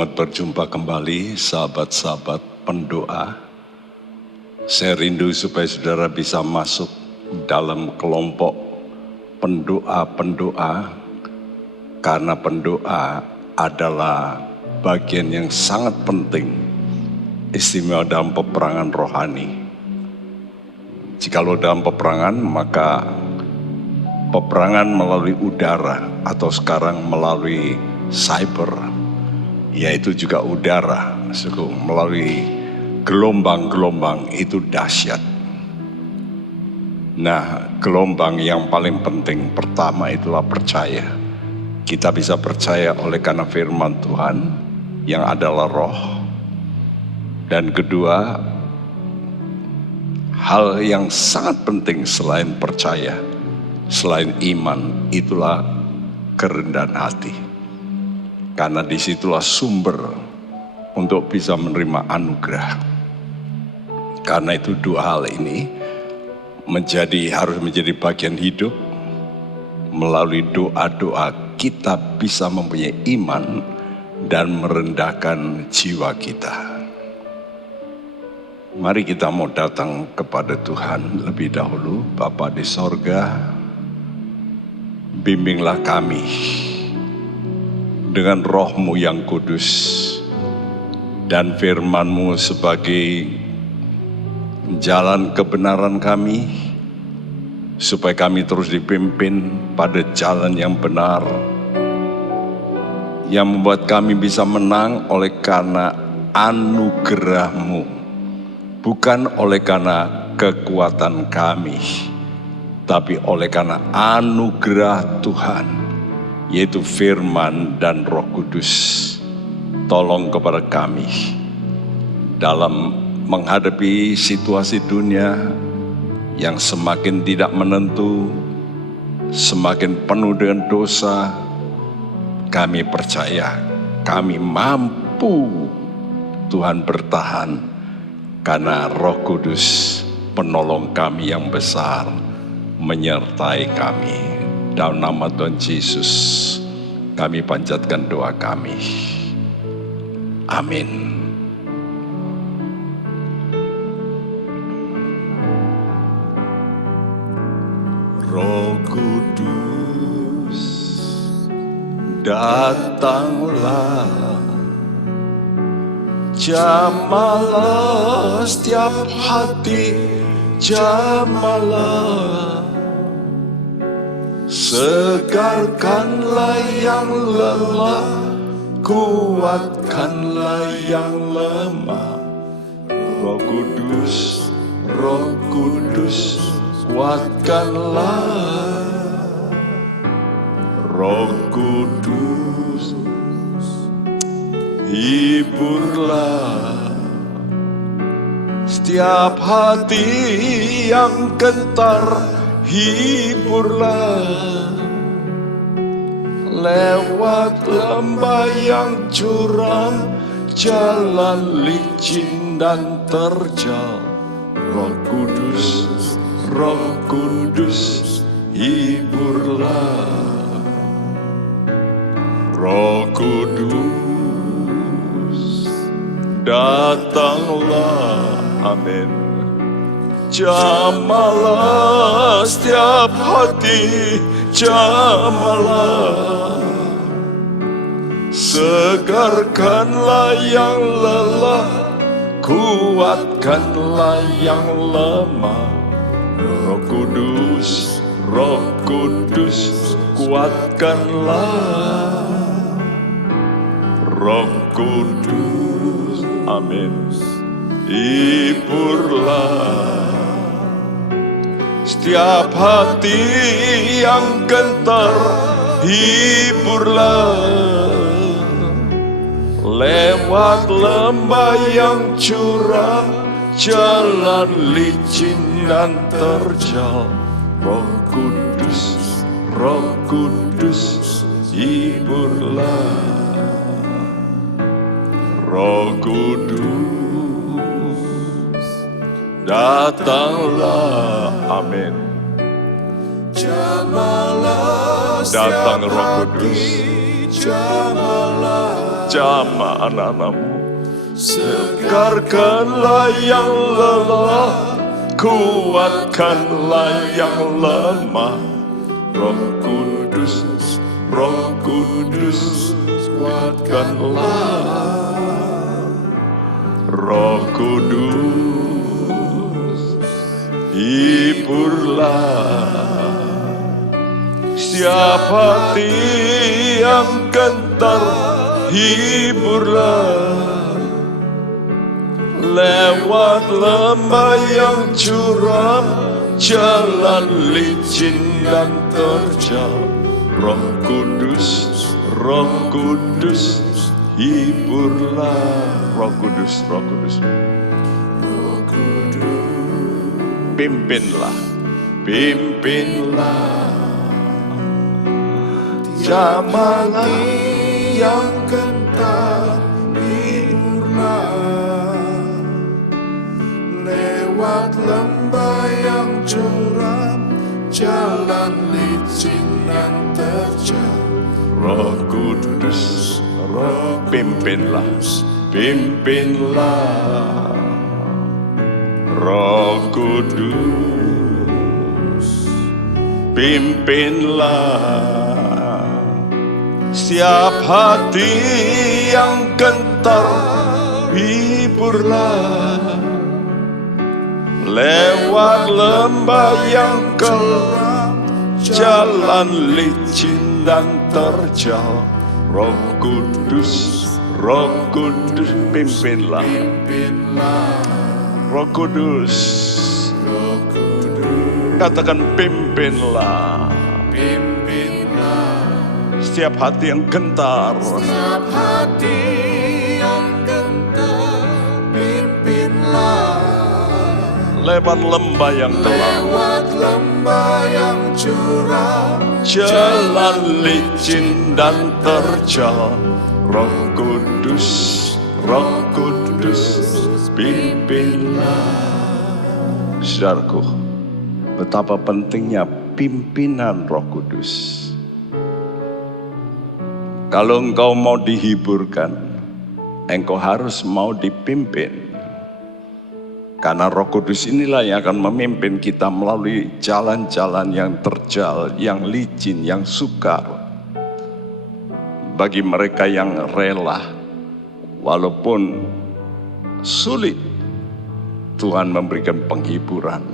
Selamat berjumpa kembali sahabat-sahabat pendoa. Saya rindu supaya saudara bisa masuk dalam kelompok pendoa-pendoa, karena pendoa adalah bagian yang sangat penting, istimewa dalam peperangan rohani. Jikalau dalam peperangan, maka peperangan melalui udara atau sekarang melalui cyber, yaitu juga udara, melalui gelombang-gelombang itu dahsyat. Nah, gelombang yang paling penting pertama itulah percaya. Kita bisa percaya oleh karena firman Tuhan yang adalah roh. Dan kedua, hal yang sangat penting selain percaya, selain iman, itulah kerendahan hati. Karena disitulah sumber untuk bisa menerima anugerah. Karena itu dua hal ini harus menjadi bagian hidup. Melalui doa-doa kita bisa mempunyai iman dan merendahkan jiwa kita. Mari kita mau datang kepada Tuhan lebih dahulu. Bapa di sorga, bimbinglah kami dengan roh-Mu yang kudus dan firman-Mu sebagai jalan kebenaran kami, supaya kami terus dipimpin pada jalan yang benar, yang membuat kami bisa menang oleh karena anugerah-Mu, bukan oleh karena kekuatan kami, tapi oleh karena anugerah Tuhan, yaitu firman dan Roh Kudus. Tolong kepada kami dalam menghadapi situasi dunia yang semakin tidak menentu, semakin penuh dengan dosa. Kami percaya kami mampu Tuhan bertahan, karena Roh Kudus penolong kami yang besar menyertai kami. Dalam nama Tuhan Yesus kami panjatkan doa kami. Amin. Roh Kudus, datanglah, jamahlah setiap hati, jamahlah. Segarkanlah yang lelah, kuatkanlah yang lemah. Roh Kudus, Roh Kudus, kuatkanlah. Roh Kudus, hiburlah setiap hati yang gentar. Hiburlah lewat lembah yang curam, jalan licin dan terjal. Roh Kudus, Roh Kudus, hiburlah. Roh Kudus, datanglah. Amin. Jamahlah setiap hati, jamahlah. Segarkanlah yang lelah, kuatkanlah yang lemah. Roh Kudus, Roh Kudus, kuatkanlah. Roh Kudus, amin. Hiburlah setiap hati yang gentar, hiburlah lewat lembah yang curam, jalan licin dan terjal. Roh Kudus, Roh Kudus, hiburlah. Roh Kudus, datanglah. Amin. Jamahlah, datang Roh Kudus, jamahlah jamah anak-anakmu. Segarkanlah yang lelah, kuatkanlah yang lemah. Roh Kudus, Roh Kudus, kuatkanlah. Roh Kudus, hiburlah. Setiap hati yang gentar, hiburlah. Lewat lembah yang curam, jalan licin dan terjal. Roh Kudus, Roh Kudus, hiburlah. Roh Kudus, Roh Kudus, Roh Kudus, pimpinlah, pimpinlah. Jamah yang gentar, hiburlah. Lewat lembah yang curam, jalan licin dan terjal. Roh Kudus, Roh pimpinlah, pimpinlah. Roh Kudus, pimpinlah. Setiap hati yang gentar, hiburlah. Lewat lembah yang kelam, jalan licin dan terjal. Roh Kudus, Roh Kudus, pimpinlah. Roh Kudus, katakan pimpinlah. Setiap hati yang gentar, setiap hati yang gentar, pimpinlah. Lewat lembah yang kelam, lewat lembah yang curam, jalan licin dan terjal. Roh Kudus, Roh Kudus, pimpinlah. Saudaraku, betapa pentingnya pimpinan Roh Kudus. Kalau engkau mau dihiburkan, engkau harus mau dipimpin. Karena Roh Kudus inilah yang akan memimpin kita melalui jalan-jalan yang terjal, yang licin, yang sukar. Bagi mereka yang rela, walaupun sulit, Tuhan memberikan penghiburan.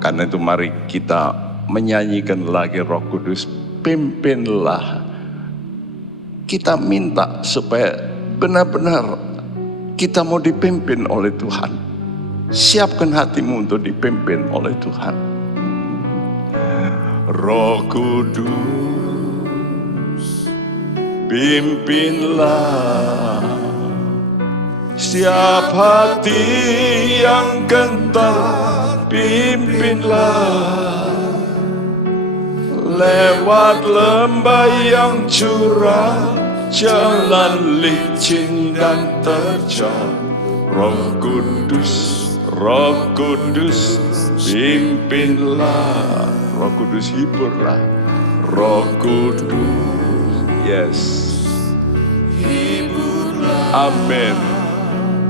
Karena itu mari kita menyanyikan lagi Roh Kudus, pimpinlah. Kita minta supaya benar-benar kita mau dipimpin oleh Tuhan. Siapkan hatimu untuk dipimpin oleh Tuhan. Roh Kudus, pimpinlah. Setiap hati yang gentar, pimpinlah. Lewat lembah yang curam, jalan licin dan terjal. Roh Kudus, Roh Kudus, pimpinlah. Roh Kudus, hiburlah. Roh Kudus, yes, hiburlah. Amin.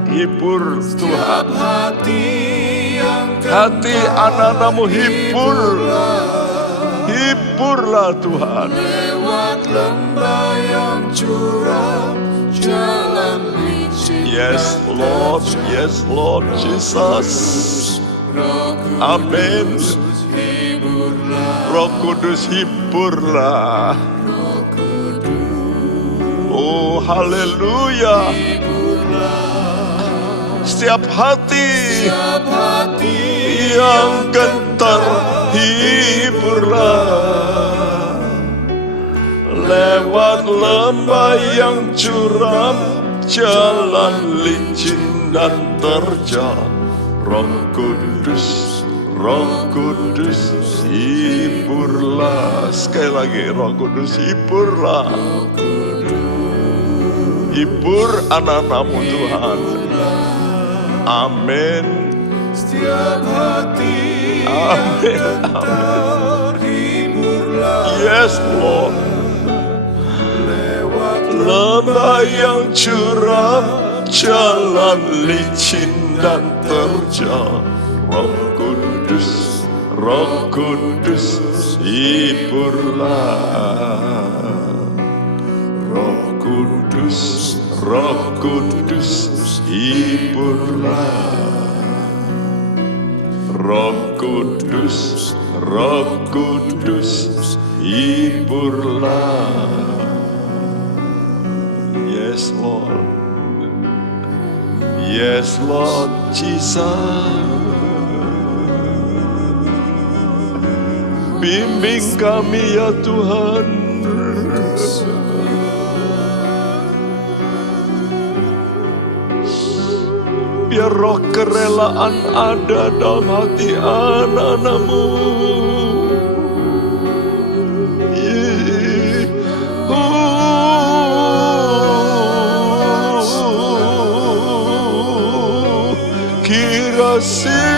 Hibur Tuhan. Hati anak-anakmu hiburlah. Hiburlah Tuhan. Lewat lembah yang curam, jalan licin. Yes Lord, yes Lord Jesus. Amin. Roh Kudus, hiburlah. Oh haleluya. Setiap hati yang gentar, hiburlah. Lewat lembah yang curam, jalan licin dan terjal. Roh Kudus, Roh Kudus, hiburlah. Sekali lagi, Roh Kudus, hiburlah. Hibur anak-anakmu Tuhan. Amin. Setiap hati, amin, amin. Yes Lord. lembah yang curam, jalan licin dan terjal. Roh Kudus, Roh Kudus, hiburlah. Roh Kudus, Roh Kudus, hiburlah. Roh Kudus, Roh Kudus, hiburlah. Yes Lord, yes Lord Jesus. Bimbing kami ya Tuhan. Biar roh kerelaan ada dalam hati anak-anak-Mu. Kirasina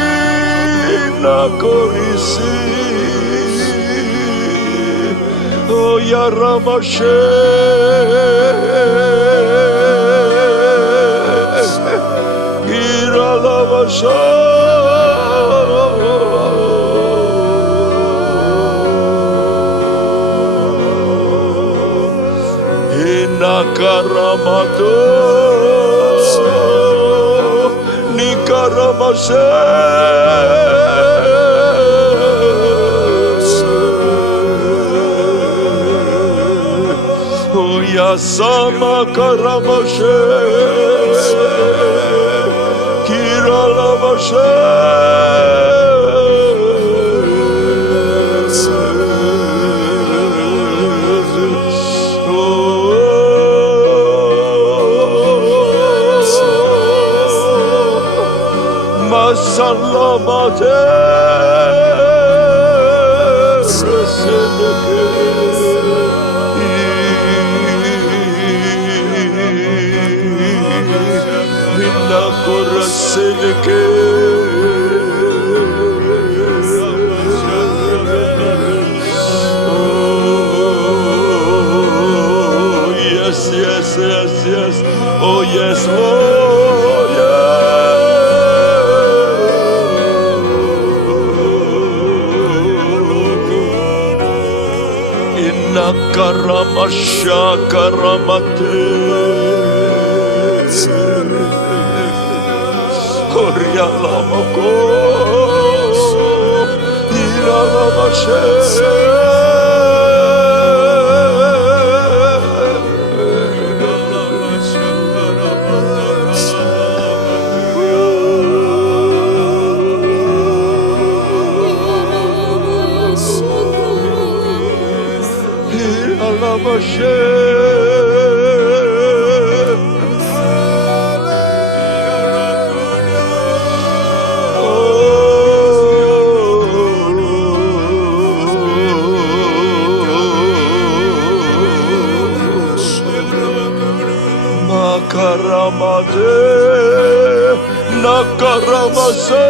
korisi, oh ya Ramashe. Hinakaramato Nikaramase, oh ya sama Karamashe. Masalamate Hinakoraseneke. Oh yes, yes, yes, yes. Oh yes, Lord, yeah. Inna karamasha karamate. Orialamako Iralamashe. Iralamashe. Nakaramate, Nakaramase.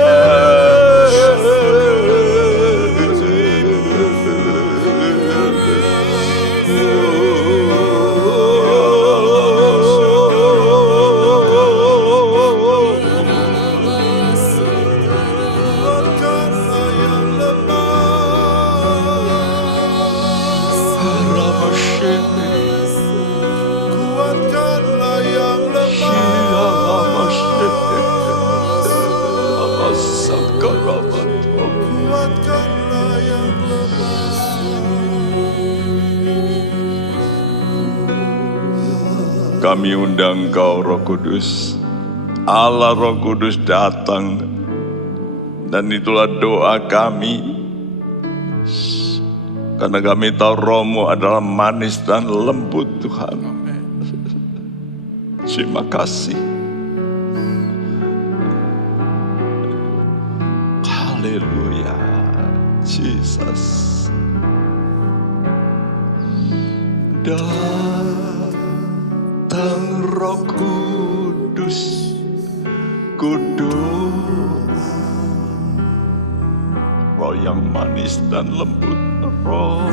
Kami undang Kau Roh Kudus, Allah Roh Kudus datang, dan itulah doa kami, karena kami tahu Roh-Mu adalah manis dan lembut Tuhan. Terima kasih. Haleluya, Jesus. Datang Roh Kudus, kudoa. Roh yang manis dan lembut, Roh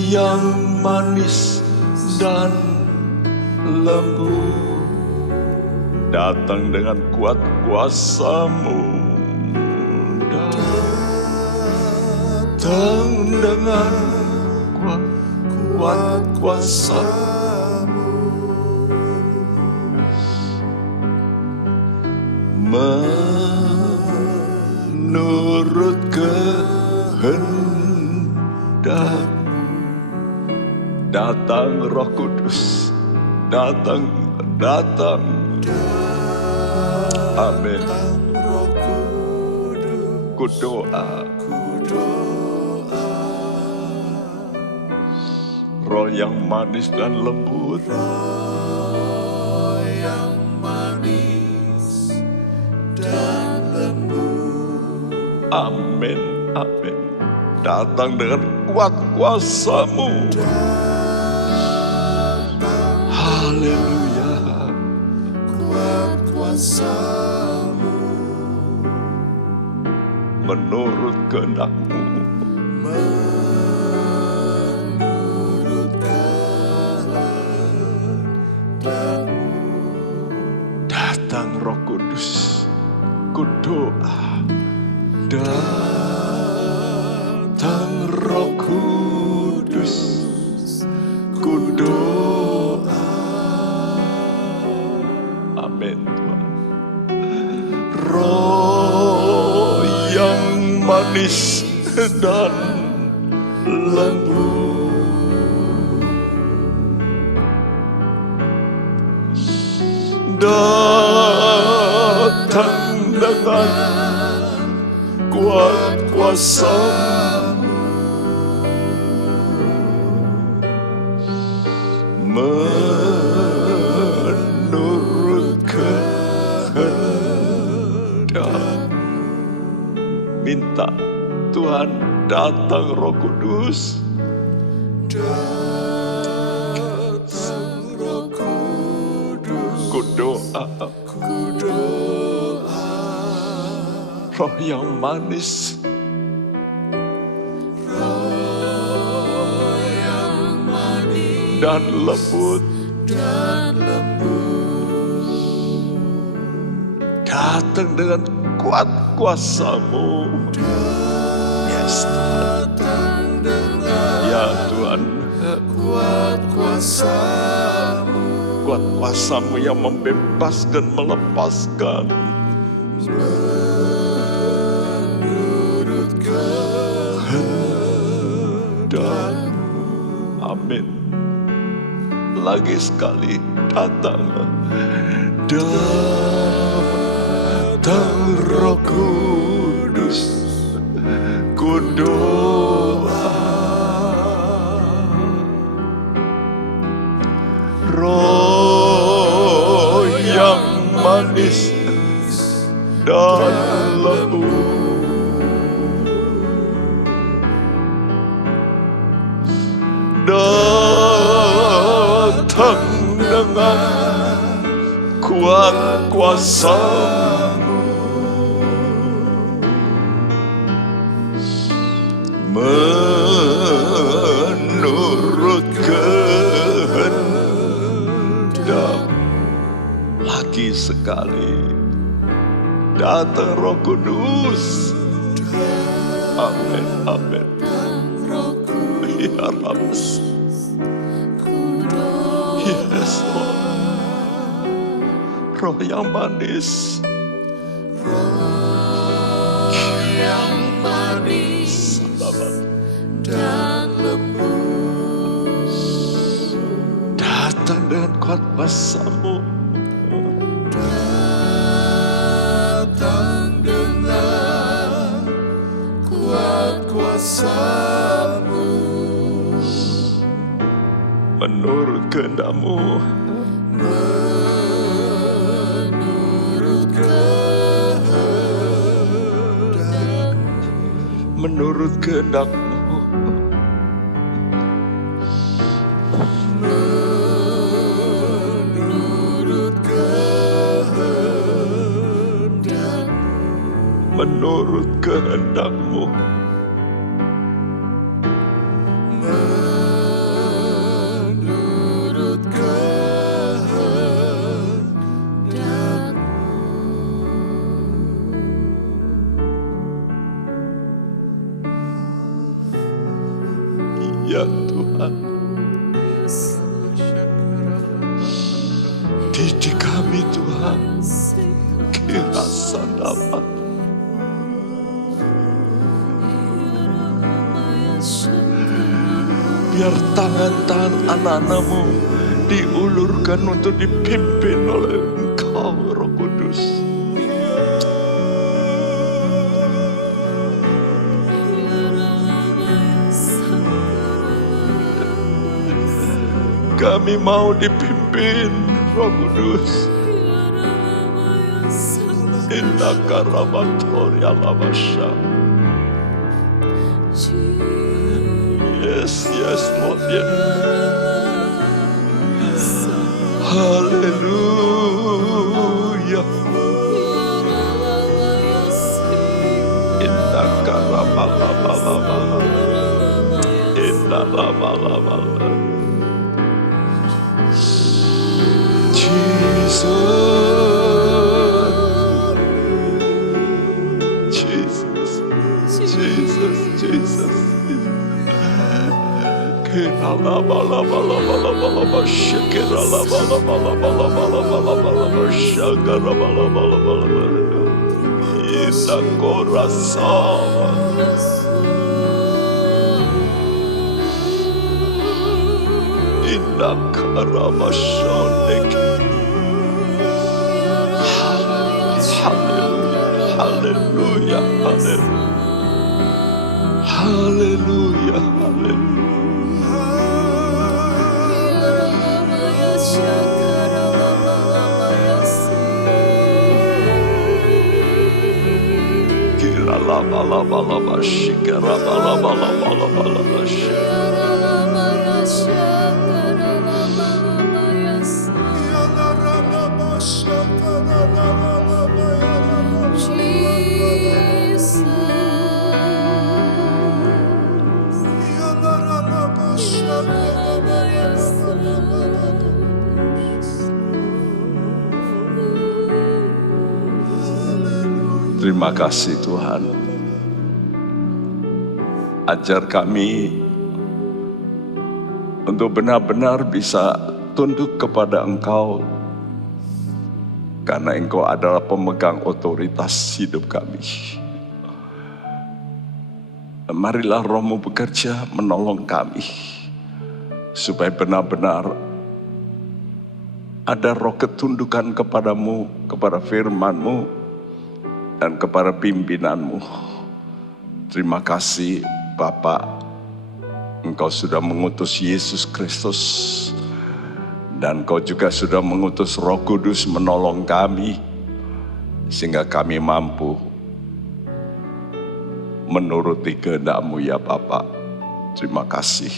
yang manis dan lembut. Datang dengan kuat kuasa-Mu, datang dengan kuat kuasa-Mu, menurut kehendak. Datang Roh Kudus, datang. Amin. Kudoa, Roh yang manis dan lembut, amin, amin. Datang dengan kuat kuasa-Mu, haleluya. Kuat kuasa-Mu, menurut kehendak-Mu, menurut kehendak-Mu. Datang Roh Kudus, kudoa. Datang Roh Kudus, kudoa. Amin Tuhan. Roh yang manis dan lembut, datang dengan kuat kuasa-Mu, menurut kehendak. Minta Tuhan, datang Roh Kudus, datang Roh Kudus, kudoa. Roh yang manis, dan lembut, datang dengan kuat kuasa-Mu. Yes Tuhan, ya Tuhan, kuat kuasa-Mu, kuat kuasa-Mu yang membebaskan, melepaskan. Menurut kehendak-Mu, amin. Lagi sekali, datang Roh Kudus, kudoa. Roh yang manis dan lembut, datang dengan kuat kuasa-Mu, menurut kehendak. Lagi sekali, datang Roh Kudus. Amin, amin. Ya Rabb, yes Lord. Roh yang manis, dan lembut, datang dengan kuat kuasa-Mu, datang dengan kuat kuasa-Mu, menurut kehendak-Mu, menurut kehendak-Mu, menurut kehendak-Mu, menurut Didik kami Tuhan, kirasan dapat. Biar tangan-tangan anak-anakmu diulurkan untuk dipimpin oleh Engkau, Roh Kudus. Kami mau dipimpin, Roh Kudus. Inna karamatori alamasya. Yes, yes, Lord, yes. Haleluya. Inna karamalamala. Inna lamalala. Jesus. Haleluya, haleluya, haleluya. Terima kasih Tuhan. Ajar kami untuk benar-benar bisa tunduk kepada Engkau, karena Engkau adalah pemegang otoritas hidup kami. Marilah Roh-Mu bekerja menolong kami, supaya benar-benar ada roh ketundukan kepadamu, kepada firman-Mu, dan kepada pimpinan-Mu. Terima kasih Bapa, Engkau sudah mengutus Yesus Kristus, dan Engkau juga sudah mengutus Roh Kudus menolong kami, sehingga kami mampu menuruti kehendak-Mu ya Bapa. Terima kasih.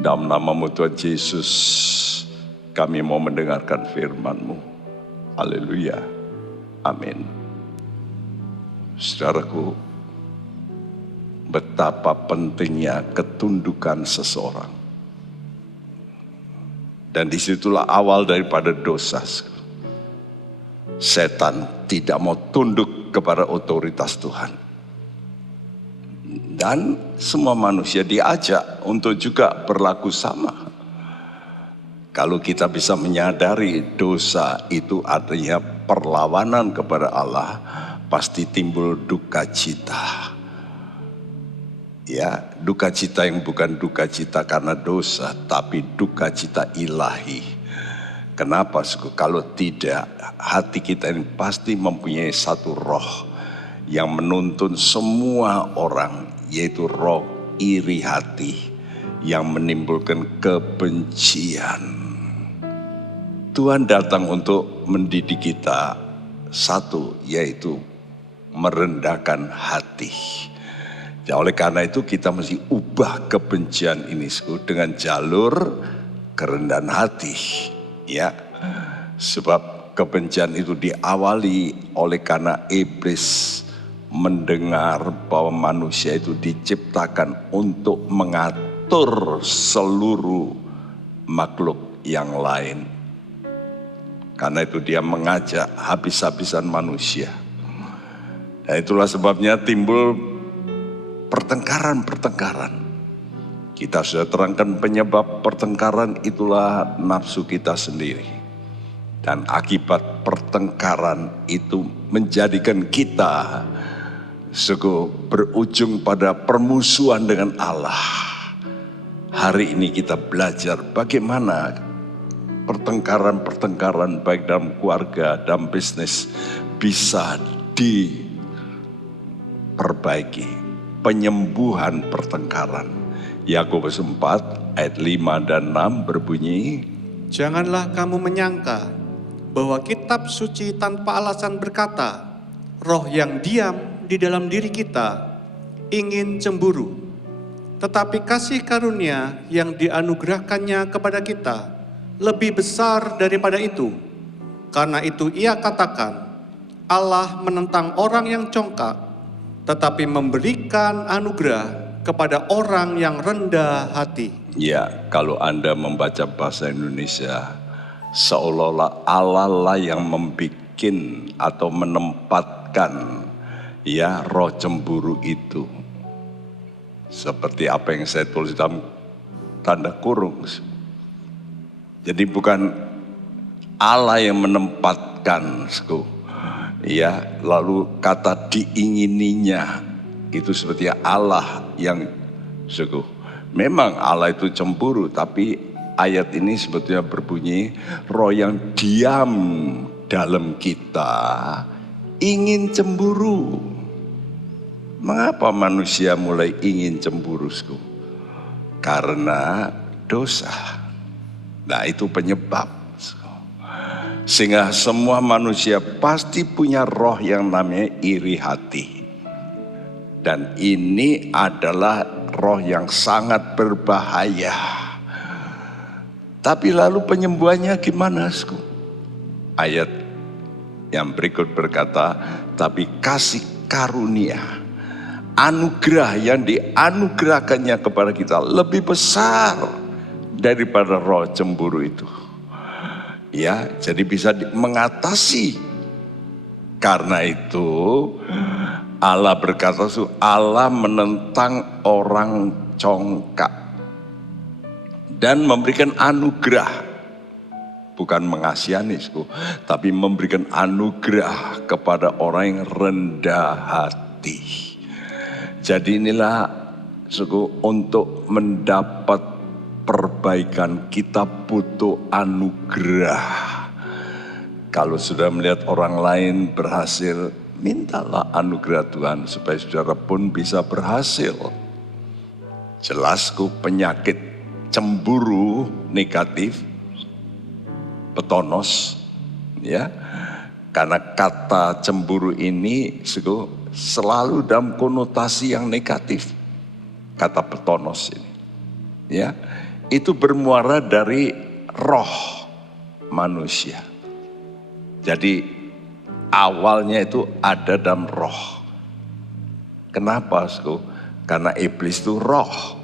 Dalam nama-Mu Tuhan Yesus, kami mau mendengarkan firman-Mu. Haleluya. Amin. Saudaraku, betapa pentingnya ketundukan seseorang. Dan disitulah awal daripada dosa. Setan tidak mau tunduk kepada otoritas Tuhan. Dan semua manusia diajak untuk juga berlaku sama. Kalau kita bisa menyadari dosa itu artinya perlawanan kepada Allah, pasti timbul duka cita. Ya, duka cita yang bukan duka cita karena dosa, tapi duka cita ilahi. Kenapa? Kalau tidak, hati kita ini pasti mempunyai satu roh yang menuntun semua orang, yaitu roh iri hati yang menimbulkan kebencian. Tuhan datang untuk mendidik kita satu, yaitu merendahkan hati. Ya, oleh karena itu kita mesti ubah kebencian ini dengan jalur kerendahan hati. Ya, sebab kebencian itu diawali oleh karena iblis mendengar bahwa manusia itu diciptakan untuk mengatur seluruh makhluk yang lain. Karena itu dia mengajak habis-habisan manusia. Dan itulah sebabnya timbul pertengkaran-pertengkaran. Kita sudah terangkan penyebab pertengkaran itulah nafsu kita sendiri. Dan akibat pertengkaran itu menjadikan kita berujung pada permusuhan dengan Allah. Hari ini kita belajar bagaimana pertengkaran-pertengkaran baik dalam keluarga, dalam bisnis bisa diperbaiki. Penyembuhan pertengkaran. Yakobus 4 ayat 5 dan 6 berbunyi, janganlah kamu menyangka bahwa kitab suci tanpa alasan berkata, roh yang diam di dalam diri kita ingin cemburu. Tetapi kasih karunia yang dianugerahkannya kepada kita lebih besar daripada itu. Karena itu ia katakan, Allah menentang orang yang congkak, tetapi memberikan anugerah kepada orang yang rendah hati. Ya, kalau Anda membaca bahasa Indonesia, seolah-olah Allah lah yang membuat atau menempatkan ya roh cemburu itu. Seperti apa yang saya tulis dalam tanda kurung. Jadi bukan Allah yang menempatkan, ya, lalu kata diingininya itu seperti Allah yang memang Allah itu cemburu, tapi ayat ini sebetulnya berbunyi roh yang diam dalam kita ingin cemburu. Mengapa manusia mulai ingin cemburu? Karena dosa. Nah, itu penyebab. Sehingga semua manusia pasti punya roh yang namanya iri hati. Dan ini adalah roh yang sangat berbahaya. Tapi lalu penyembuhannya gimana? Ayat yang berikut berkata, tapi kasih karunia, anugerah yang dianugerahkannya kepada kita lebih besar daripada roh cemburu itu. Ya, jadi bisa mengatasi. Karena itu Allah berkata, Allah menentang orang congkak dan memberikan anugerah, bukan mengasihani, tapi memberikan anugerah kepada orang yang rendah hati. Jadi inilah, untuk mendapat perbaikan kita butuh anugerah. Kalau sudah melihat orang lain berhasil, mintalah anugerah Tuhan supaya saudara pun bisa berhasil. Jelas penyakit cemburu negatif, petonos, ya, karena kata cemburu ini selalu dalam konotasi yang negatif. Kata petonos ini, ya, itu bermuara dari roh manusia. Jadi awalnya itu ada dalam roh. Kenapa? Karena iblis itu roh,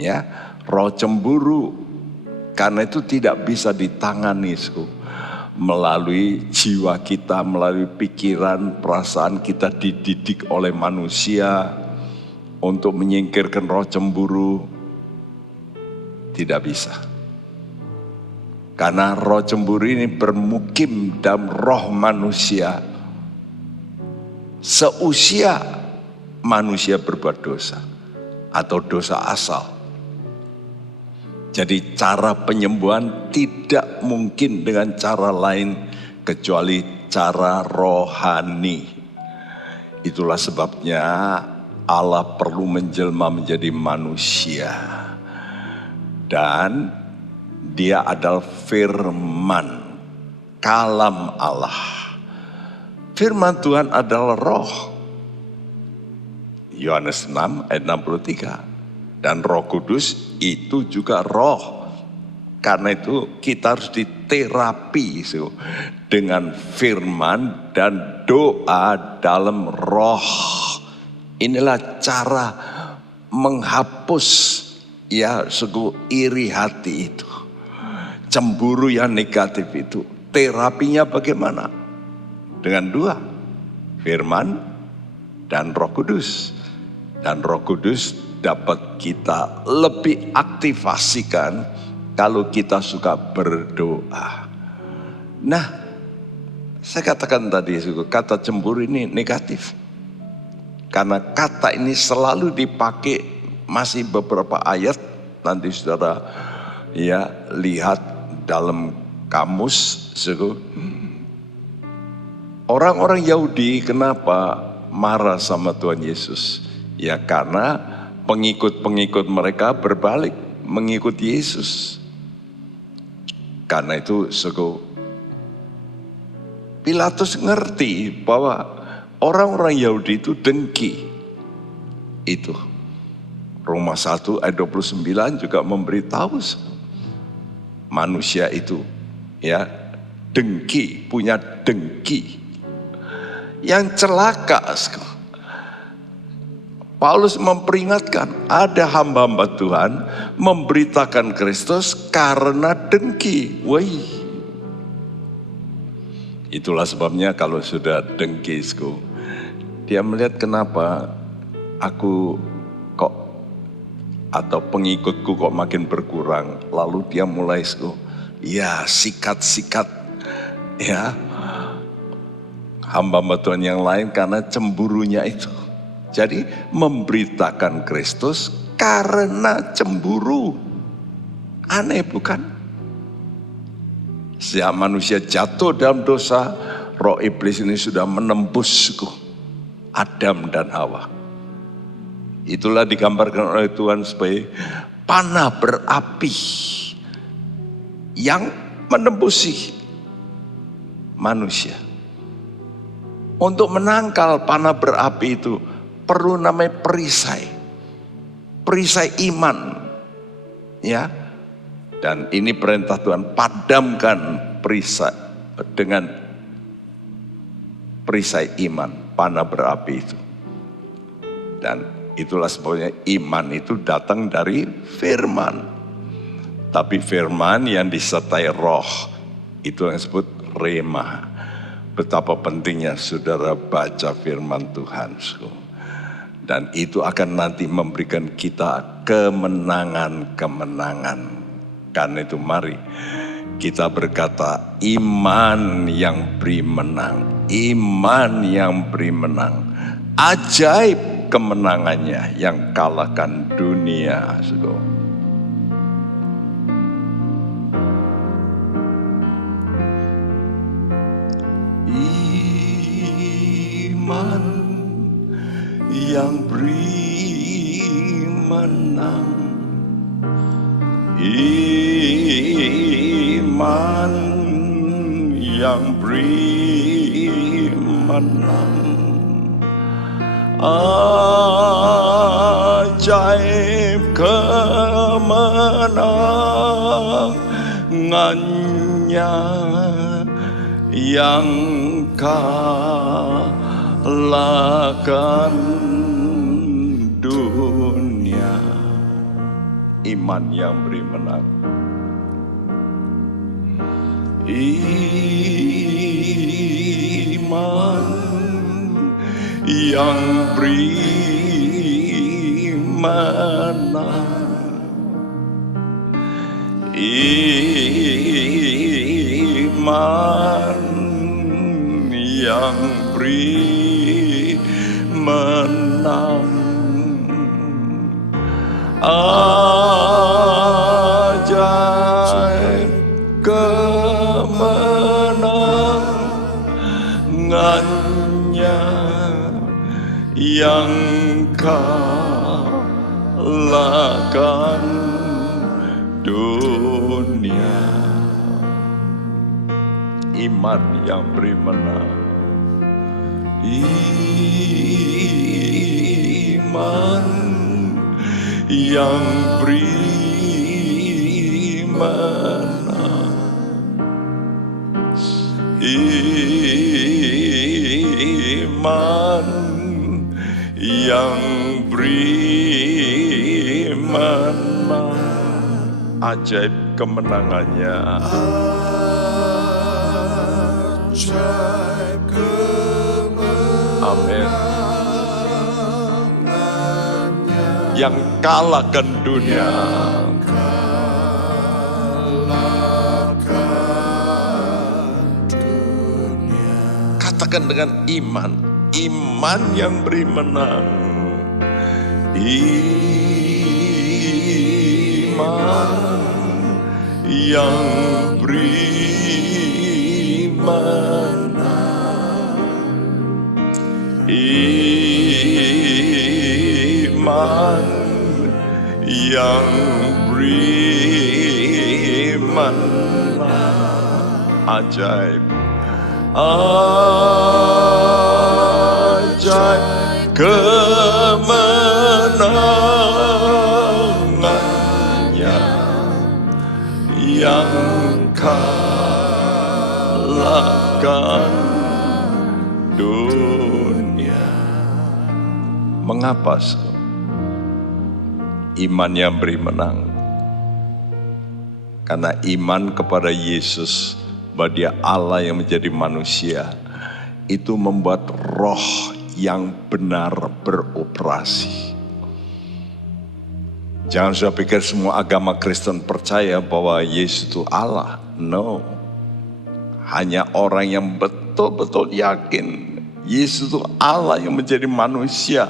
ya. Roh cemburu, karena itu tidak bisa ditangani melalui jiwa kita, melalui pikiran, perasaan kita dididik oleh manusia untuk menyingkirkan roh cemburu. Tidak bisa. Karena roh cemburu ini bermukim dalam roh manusia seusia manusia berbuat dosa atau dosa asal. Jadi cara penyembuhan tidak mungkin dengan cara lain kecuali cara rohani. Itulah sebabnya Allah perlu menjelma menjadi manusia. Dan dia adalah firman, kalam Allah. Firman Tuhan adalah roh. Yohanes 6 ayat 63. Dan Roh Kudus itu juga roh. Karena itu kita harus diterapi dengan firman dan doa dalam roh. Inilah cara menghapus iri hati itu. Cemburu yang negatif itu. Terapinya bagaimana? Dengan dua, firman dan Roh Kudus. Dan Roh Kudus dapat kita lebih aktifasikan kalau kita suka berdoa. Nah, saya katakan tadi, kata cemburu ini negatif. Karena kata ini selalu dipakai, masih beberapa ayat, nanti saudara ya lihat dalam kamus. Orang-orang Yahudi kenapa marah sama Tuhan Yesus? Ya karena pengikut-pengikut mereka berbalik mengikut Yesus. Karena itu Pilatus ngerti bahwa orang-orang Yahudi itu dengki. Itu Roma 1 ayat 29 juga memberitahu manusia itu ya dengki, punya dengki. Yang celaka, Paulus memperingatkan ada hamba-hamba Tuhan memberitakan Kristus karena dengki. Wih, itulah sebabnya kalau sudah dengki, dia melihat kenapa aku kok atau pengikutku kok makin berkurang, lalu dia mulai ya sikat-sikat ya hamba-hamba Tuhan yang lain karena cemburunya itu. Jadi memberitakan Kristus karena cemburu. Aneh bukan? Sejak manusia jatuh dalam dosa, roh iblis ini sudah menembus Adam dan Hawa. Itulah digambarkan oleh Tuhan sebagai panah berapi yang menembusi manusia. Untuk menangkal panah berapi itu perlu namanya perisai iman, ya. Dan ini perintah Tuhan, padamkan perisai dengan perisai iman, panah berapi itu. Dan itulah sebabnya iman itu datang dari firman. Tapi firman yang disertai roh itu yang disebut rema. Betapa pentingnya saudara baca firman Tuhan. Dan itu akan nanti memberikan kita kemenangan-kemenangan. Karena itu mari kita berkata, iman yang beri menang. Iman yang beri menang. Ajaib kemenangannya yang kalahkan dunia. Iman yang beri menang, iman yang beri menang, ajaib kemenangannya yang kalahkan dunia. Iman yang beri menang. Iman yang beri menang. Iman yang beri menang. Ajaib kemenangannya yang kalahkan dunia. Iman yang beri menang. Iman yang beri menang. Iman yang beri menang. Ajaib kemenangannya. Ajaib kemenangannya. Amin. Yang kalahkan dunia. Katakan dengan iman. Iman yang beri menang. Iman yang beri menang. Iman yang beri menang. Ajaib. Ajaib kemenangannya yang kalahkan dunia. Mengapa? Iman yang beri menang. Karena iman kepada Yesus, bahwa Dia Allah yang menjadi manusia, itu membuat roh yang benar beroperasi. Jangan sudah pikir semua agama Kristen percaya bahwa Yesus itu Allah. No. Hanya orang yang betul-betul yakin Yesus itu Allah yang menjadi manusia,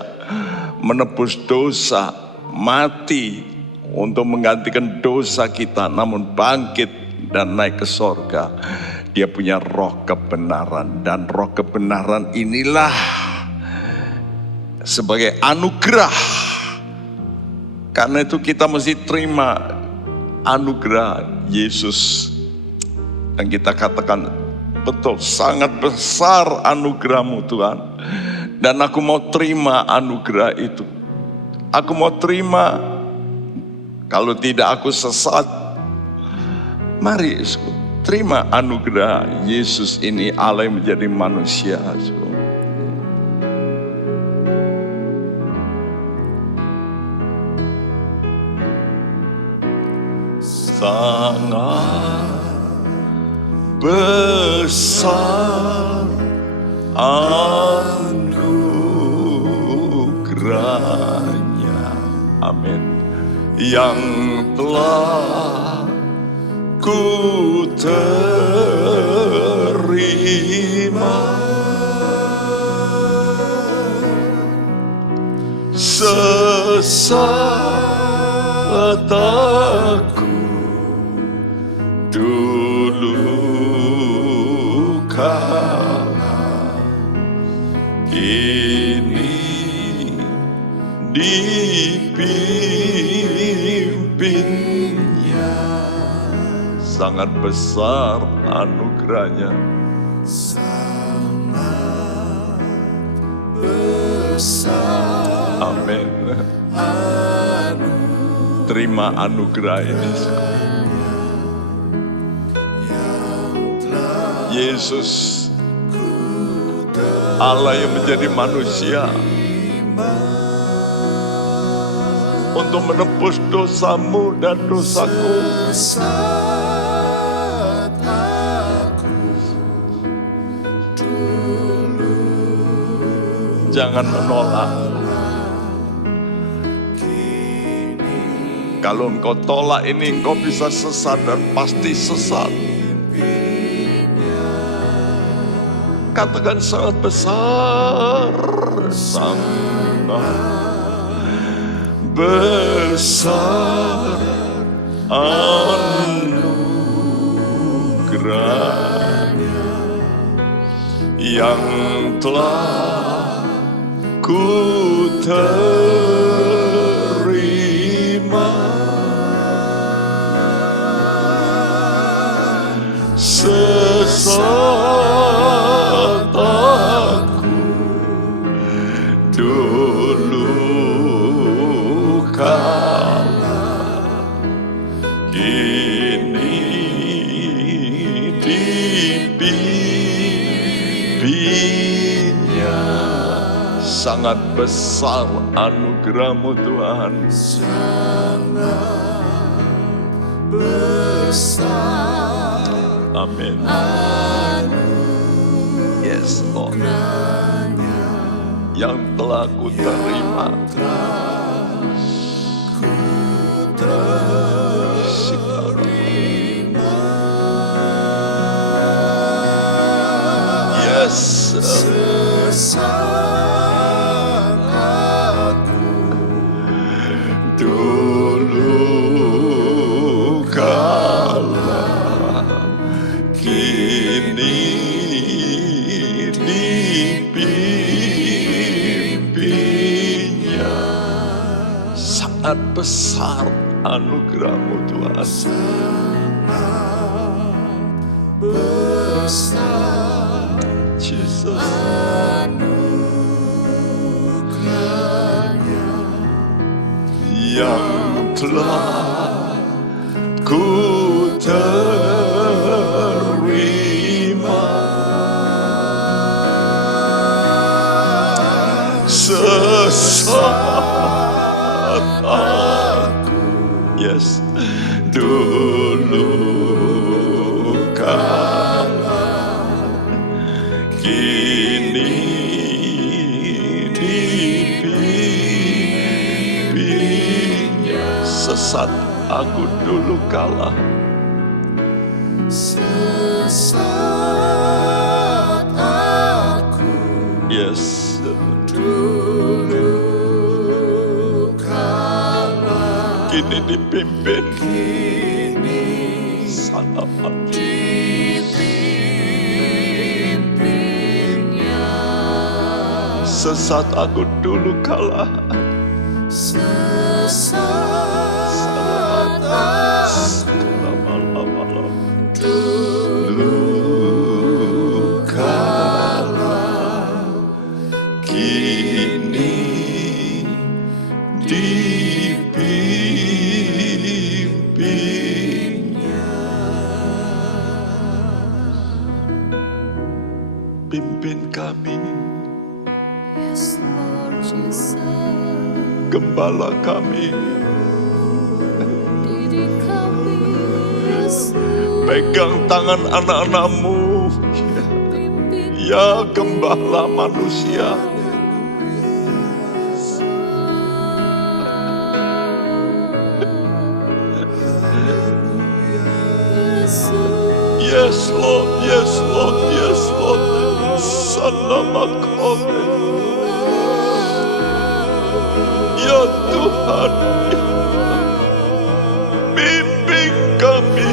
menebus dosa, mati untuk menggantikan dosa kita, namun bangkit dan naik ke sorga. Dia punya roh kebenaran, dan roh kebenaran inilah sebagai anugerah. Karena itu kita mesti terima anugerah Yesus. Dan kita katakan, betul, sangat besar anugerah-Mu Tuhan. Dan aku mau terima anugerah itu. Aku mau terima. Kalau tidak aku sesat. Mari terima anugerah Yesus ini, Allah yang menjadi manusia. Sangat besar anugerahnya, amin, yang telah ku terima. Sesat aku dulu kala, kini dipimpinnya. Sangat besar anugerahnya. Sangat besar. Amin. Terima anugerah ini. Yesus, Allah yang menjadi manusia, untuk menebus dosamu dan dosaku. Jangan menolak. Kalau engkau tolak ini, engkau bisa sesat dan pasti sesat. Katakan sangat besar, sangat besar anugerahnya yang telah ku terima. Sesat aku dulu kala, kini dipimpinnya. Sangat besar anugerah-Mu Tuhan. Sangat besar. Amin. Yes, Lord. Yang telah ku terima. Yes. sesat aku dulu kalah, kini dipimpinnya. Sangat besar anugerah-Mu Tuhan. Besar Jesus, anugerahnya yang telah ku terima. Sesat aku, yes, dulu kalah, kini dipimpinnya. Sesat aku dulu kalah, sesat aku, yes, dulu kalah, kini dipimpin, sanaman dipimpinnya. Sesat aku dulu kalah, sesat aku dulu kalah, kini dipimpinnya. Pimpin kami, Yes, Lord Jesus. Gembala kami, Didik kami, Yesus. pegang tangan anak-anak-Mu, Pimpin ya Gembala manusia. Yesus. Yes Lord, yes Lord, yes Lord. Sanamakome, ya Tuhan, bimbing kami,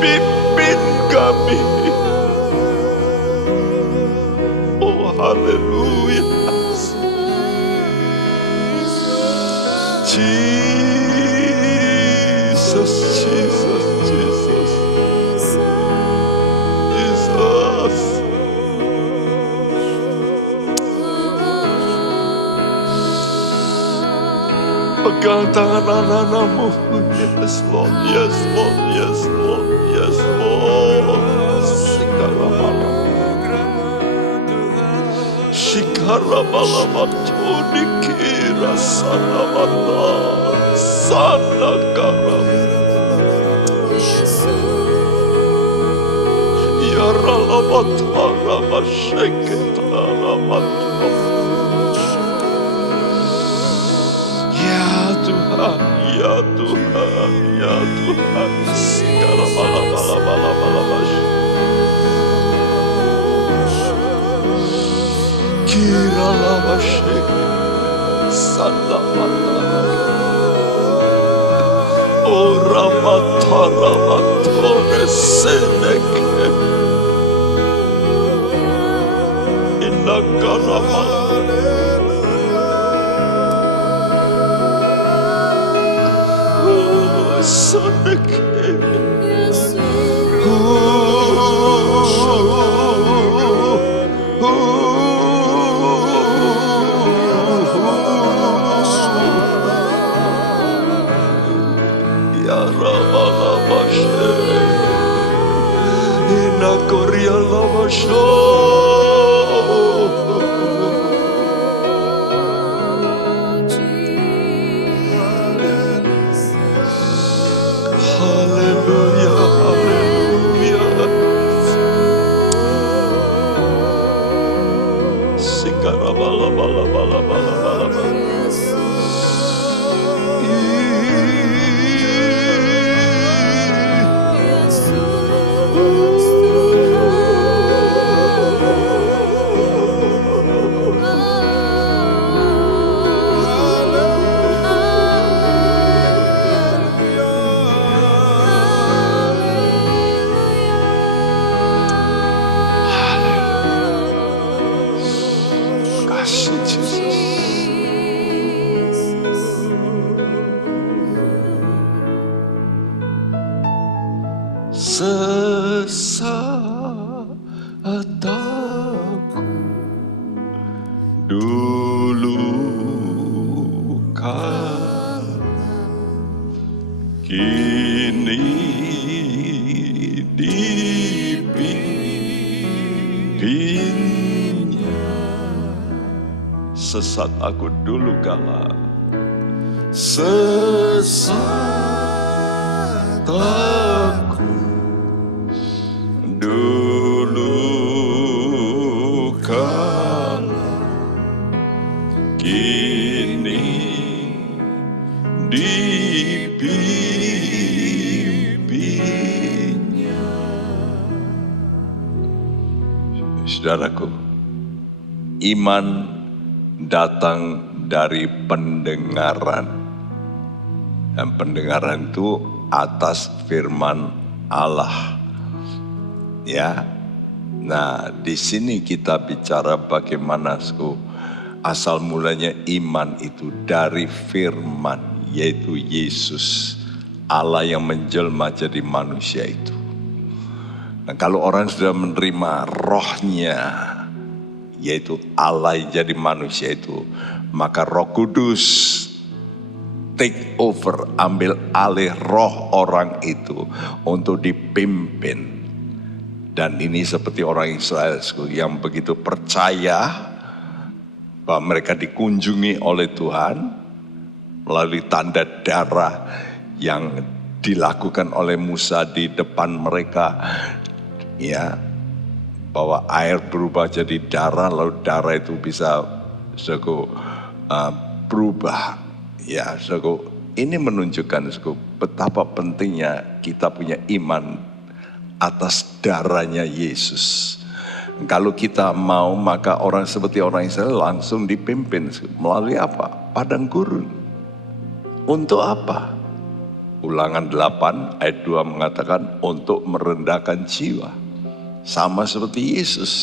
pimpin kami. Oh haleluya, Jesus, Jesus, Jesus, Jesus. Pegang tangan anak-anak-Mu. Yes Lord, yes Lord, yes Lord, yes Lord. Shikarabalamato dikira sanamata sanakaram. Yaralamatara masyeketara matram. Ya Tuhan, ya Tuhan, ya Tuhan. Sikarabalabalabalabash. Kiralabashek sanamata. Oramataramatore seneke. Inakarama. Seneke. Ya Rabalabashe, Inakoria Labasho. Hallelujah, hallelujah. Sikarabalabalabalabalabalabalabala. pimpinnya. Sesat aku dulu kala, sesat aku dulu kala, kini dipimpinnya. Saudaraku, iman datang dari pendengaran, dan pendengaran itu atas firman Allah. Ya, nah di sini kita bicara bagaimana asal mulanya iman itu dari firman, yaitu Yesus, Allah yang menjelma jadi manusia itu. Nah, kalau orang sudah menerima rohnya, yaitu Allah yang jadi manusia itu, maka Roh Kudus take over, ambil alih roh orang itu untuk dipimpin. Dan ini seperti orang Israel yang begitu percaya bahwa mereka dikunjungi oleh Tuhan melalui tanda darah yang dilakukan oleh Musa di depan mereka, ya, bahwa air berubah jadi darah, lalu darah itu bisa berubah. Ya, ini menunjukkan betapa pentingnya kita punya iman atas darahnya Yesus. Kalau kita mau, maka orang seperti orang Israel langsung dipimpin melalui apa? Padang gurun. Untuk apa? Ulangan 8 ayat 2 mengatakan untuk merendahkan jiwa. Sama seperti Yesus.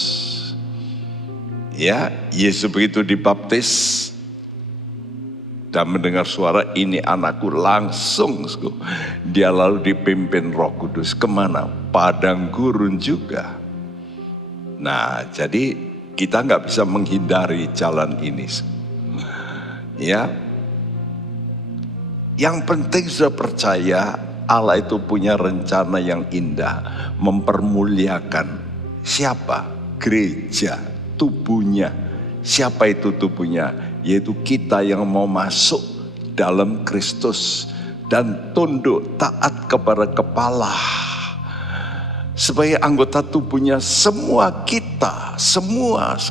Ya, Yesus begitu dibaptis dan mendengar suara ini anakku, langsung dia lalu dipimpin Roh Kudus kemana? Padang gurun juga. Nah, jadi kita nggak bisa menghindari jalan ini. Ya, yang penting sudah percaya Allah itu punya rencana yang indah, mempermuliakan siapa? Gereja, tubuhnya. Siapa itu tubuhnya? Yaitu kita yang mau masuk dalam Kristus dan tunduk taat kepada kepala. Sebagai anggota tubuhnya, semua kita, semua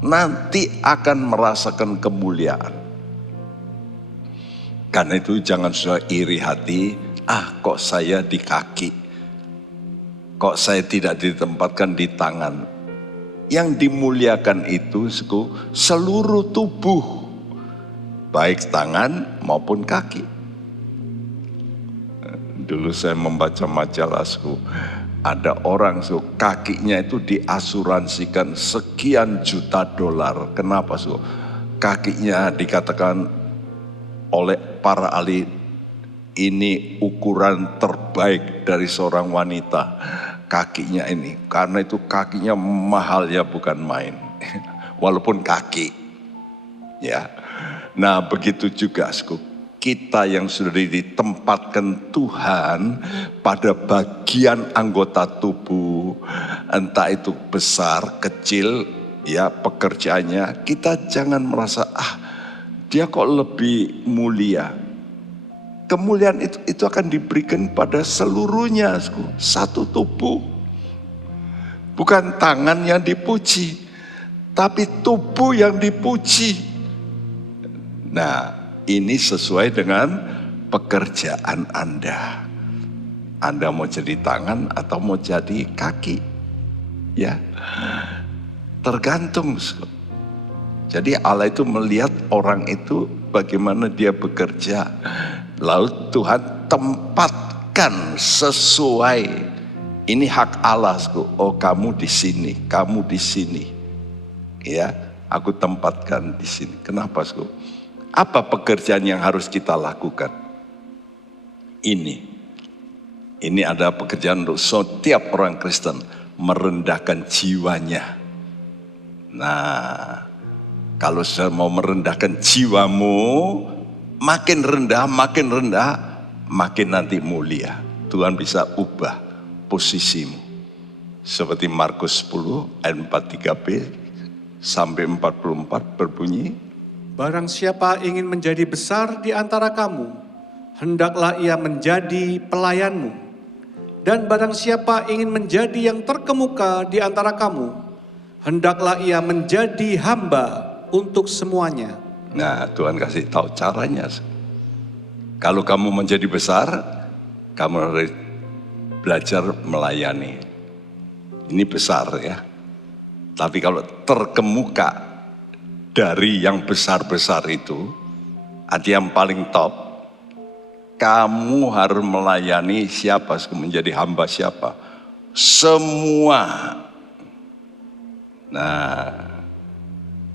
nanti akan merasakan kemuliaan. Karena itu jangan sudah iri hati, kok saya di kaki, kok saya tidak ditempatkan di tangan. Yang dimuliakan itu seluruh tubuh, baik tangan maupun kaki. Dulu saya membaca majalah, ada orang kakinya itu diasuransikan sekian juta dolar. Kenapa? Kakinya dikatakan oleh para ahli ini ukuran terbaik dari seorang wanita. Kakinya ini, karena itu kakinya mahal ya, bukan main. Walaupun kaki, ya. Nah begitu juga kita yang sudah ditempatkan Tuhan pada bagian anggota tubuh, entah itu besar, kecil, ya pekerjaannya, kita jangan merasa dia kok lebih mulia. Kemuliaan itu akan diberikan pada seluruhnya, satu tubuh. Bukan tangan yang dipuji, tapi tubuh yang dipuji. Nah, ini sesuai dengan pekerjaan Anda. Anda mau jadi tangan atau mau jadi kaki? Ya, tergantung. Jadi Allah itu melihat orang itu bagaimana dia bekerja. Lalu Tuhan tempatkan sesuai. Ini hak Allah. Oh, kamu di sini, kamu di sini. Ya, aku tempatkan di sini. Kenapa? Apa pekerjaan yang harus kita lakukan? Ini ada pekerjaan untuk setiap orang Kristen, merendahkan jiwanya. Nah, kalau sudah mau merendahkan jiwamu, makin rendah, makin nanti mulia. Tuhan bisa ubah posisimu. Seperti Markus 10 ayat 43b sampai 44 berbunyi, Barang siapa ingin menjadi besar di antara kamu, hendaklah ia menjadi pelayanmu. Dan barang siapa ingin menjadi yang terkemuka di antara kamu, hendaklah ia menjadi hamba untuk semuanya. nah Tuhan kasih tahu caranya. Kalau kamu menjadi besar, kamu harus belajar melayani. Ini besar ya. Tapi kalau terkemuka dari yang besar-besar itu, arti yang paling top, kamu harus melayani siapa, menjadi hamba siapa? Semua. Nah,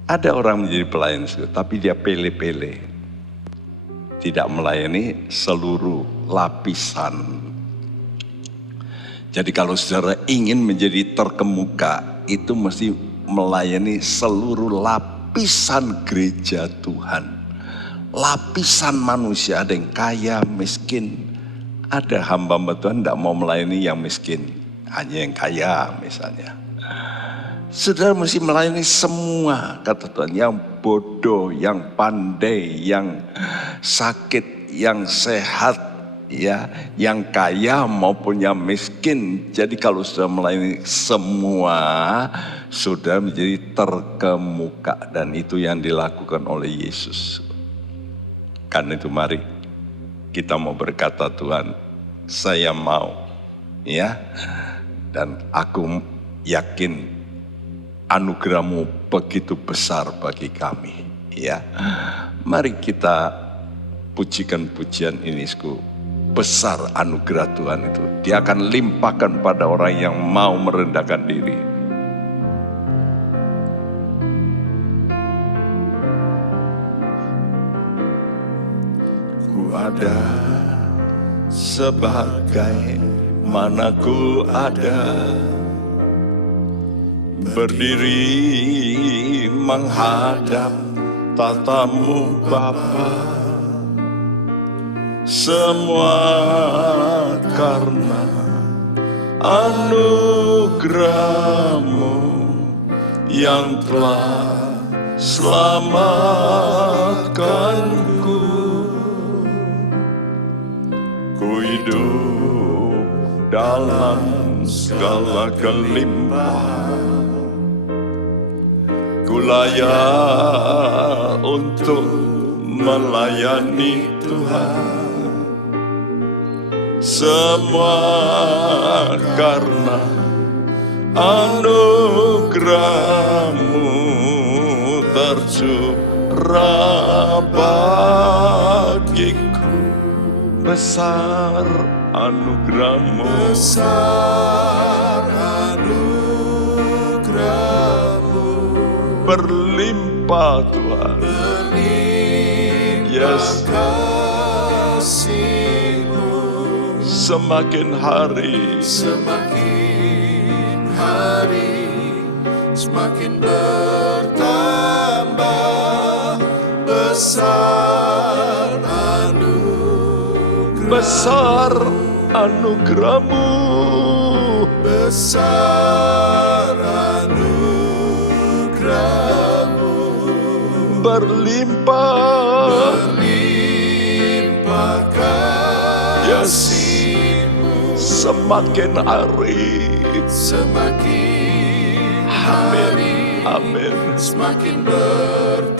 ada orang menjadi pelayan, tapi dia pele-pele. Tidak melayani seluruh lapisan. Jadi kalau saudara ingin menjadi terkemuka, itu mesti melayani seluruh lapisan gereja Tuhan. Lapisan manusia, ada yang kaya, miskin. Ada hamba-hamba Tuhan tidak mau melayani yang miskin, hanya yang kaya misalnya. Saudara mesti melayani semua, kata Tuhan, yang bodoh, yang pandai, yang sakit, yang sehat, ya, yang kaya maupun yang miskin. Jadi kalau sudah melayani semua, sudah menjadi terkemuka, dan itu yang dilakukan oleh Yesus. Karena itu mari kita mau berkata, Tuhan, saya mau, ya, dan aku yakin anugerah-Mu begitu besar bagi kami, ya. Mari kita pujikan pujian ini, besar anugerah Tuhan itu. Dia akan limpahkan pada orang yang mau merendahkan diri. Ku ada sebagai mana ku ada, berdiri menghadap tatamu Bapa, semua karena anugerah-Mu yang telah selamatkanku. Ku hidup dalam segala kelimpahan, ku layak untuk melayani Tuhan. Semua karena anugerah-Mu tercurah bagiku. Besar anugerah-Mu, besar anugerah-Mu, berlimpah Tuhan, yes, kasih-Mu semakin hari semakin bertambah. Besar anugerah-Mu, besar anugerah-Mu, berlimpah kasih-Mu semakin hari amin, Semakin bertambah.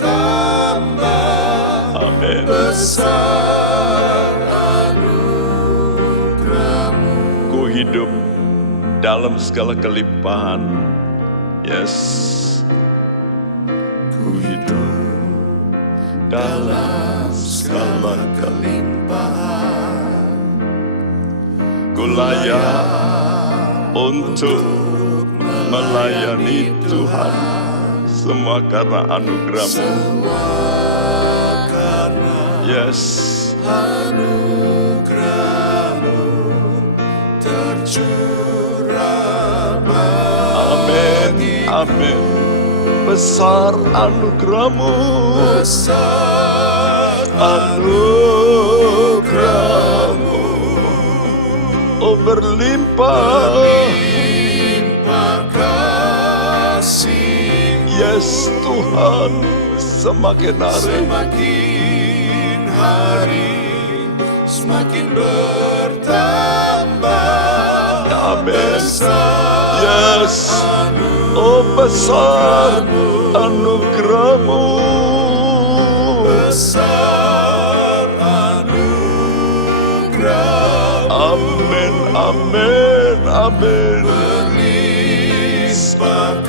amin. Besar anugerah-Mu. Ku hidup dalam segala kelimpahan, yes. Ku hidup dalam segala kelimpahan, ku layak untuk melayani Tuhan. Semua karena anugerah-Mu, yes, Anugerah-Mu tercurah amin, amin. Besar anugerah-Mu, besar anugerah-Mu, oh berlimpah Tuhan semakin hari Semakin hari semakin bertambah. Amin. Besar Yes. Oh besar anugerah-Mu. besar anugerah. Amin, amin, amin. Berlimpah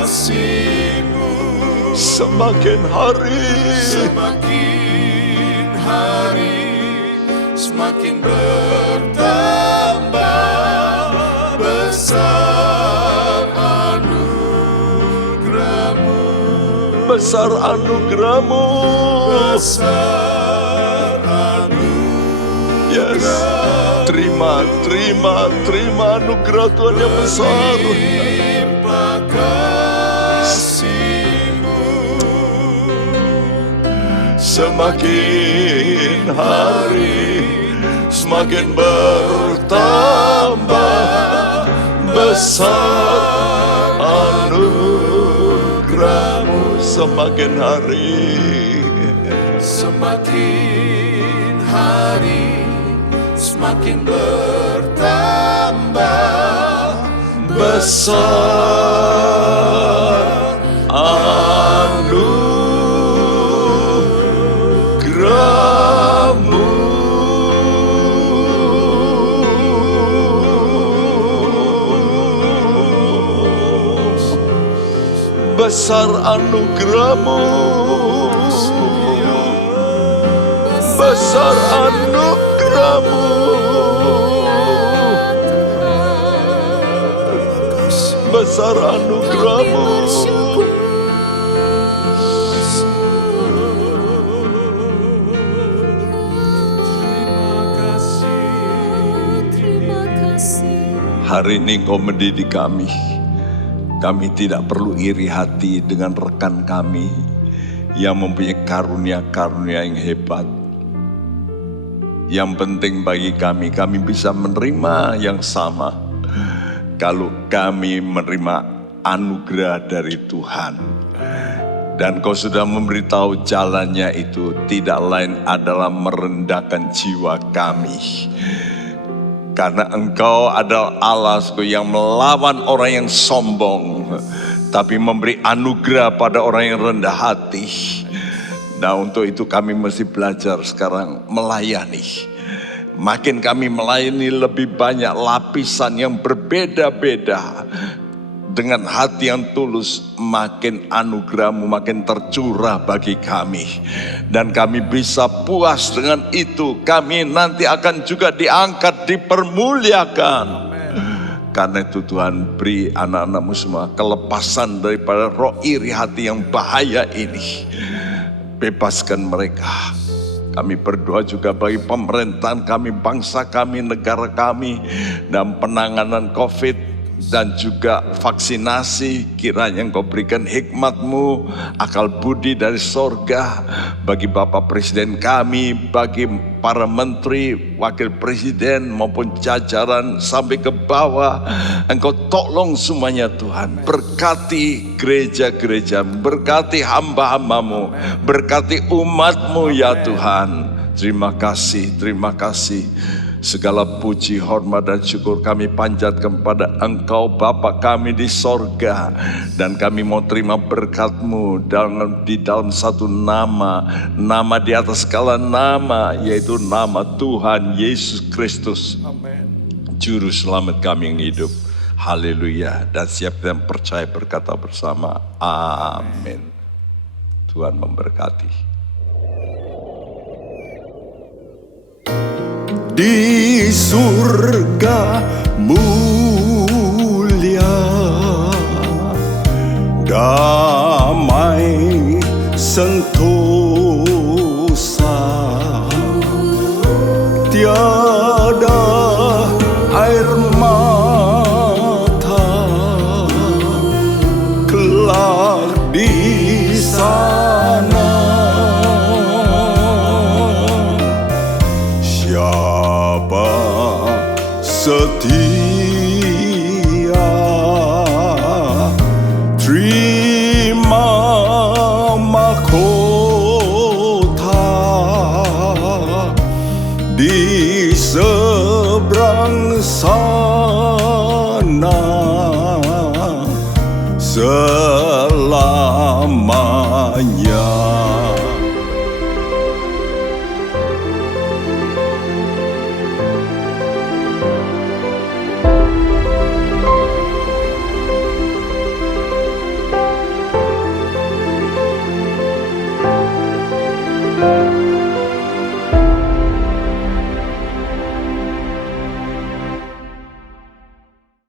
kasih-Mu. Semakin hari Semakin hari semakin bertambah. Besar anugerah-Mu. besar anugerah-Mu. Besar anugerah. Yes. Terima anugerah Tuhan yang besar. Limpah kasih-Mu. Semakin hari semakin bertambah. Besar anugerah-Mu. Semakin hari Semakin hari semakin bertambah. besar anugerah-Mu. Besar anugerah-Mu. Besar anugerah-Mu. Besar anugerah-Mu. Terima kasih. Hari ini Engkau mendidik kami. Kami tidak perlu iri hati dengan rekan kami yang mempunyai karunia-karunia yang hebat. Yang penting bagi kami bisa menerima yang sama. Kalau kami menerima anugerah dari Tuhan. Dan Kau sudah memberitahu jalannya itu tidak lain adalah merendahkan jiwa kami. Karena Engkau adalah Allah yang melawan orang yang sombong, tapi memberi anugerah pada orang yang rendah hati. Nah untuk itu kami mesti belajar sekarang melayani. Makin kami melayani lebih banyak lapisan yang berbeda-beda. Dengan hati yang tulus, makin anugerah-Mu makin tercurah bagi kami. Dan kami bisa puas dengan itu. Kami nanti akan juga diangkat, dipermuliakan. Karena itu Tuhan, beri anak-anak-Mu semua kelepasan daripada roh iri hati yang bahaya ini. Bebaskan mereka. Kami berdoa juga bagi pemerintahan kami, bangsa kami, negara kami, dan penanganan COVID dan juga vaksinasi. Kiranya Engkau berikan hikmat-Mu, akal budi dari sorga bagi Bapak Presiden kami, bagi para menteri, wakil presiden maupun jajaran sampai ke bawah. Engkau tolong semuanya Tuhan. Berkati gereja-gereja, berkati hamba-hamba-Mu, berkati umat-Mu ya Tuhan. Terima kasih, terima kasih. Segala puji, hormat dan syukur kami panjatkan kepada Engkau Bapa kami di sorga. Dan kami mau terima berkat-Mu di dalam satu nama. Nama di atas segala nama, yaitu nama Tuhan Yesus Kristus. Juru selamat kami yang hidup. Haleluya. Dan siap dan percaya berkata bersama, amin. Tuhan memberkati. Di surga mulia, damai sentosa, tiada air mata, kelak di sana. Siapa setia sana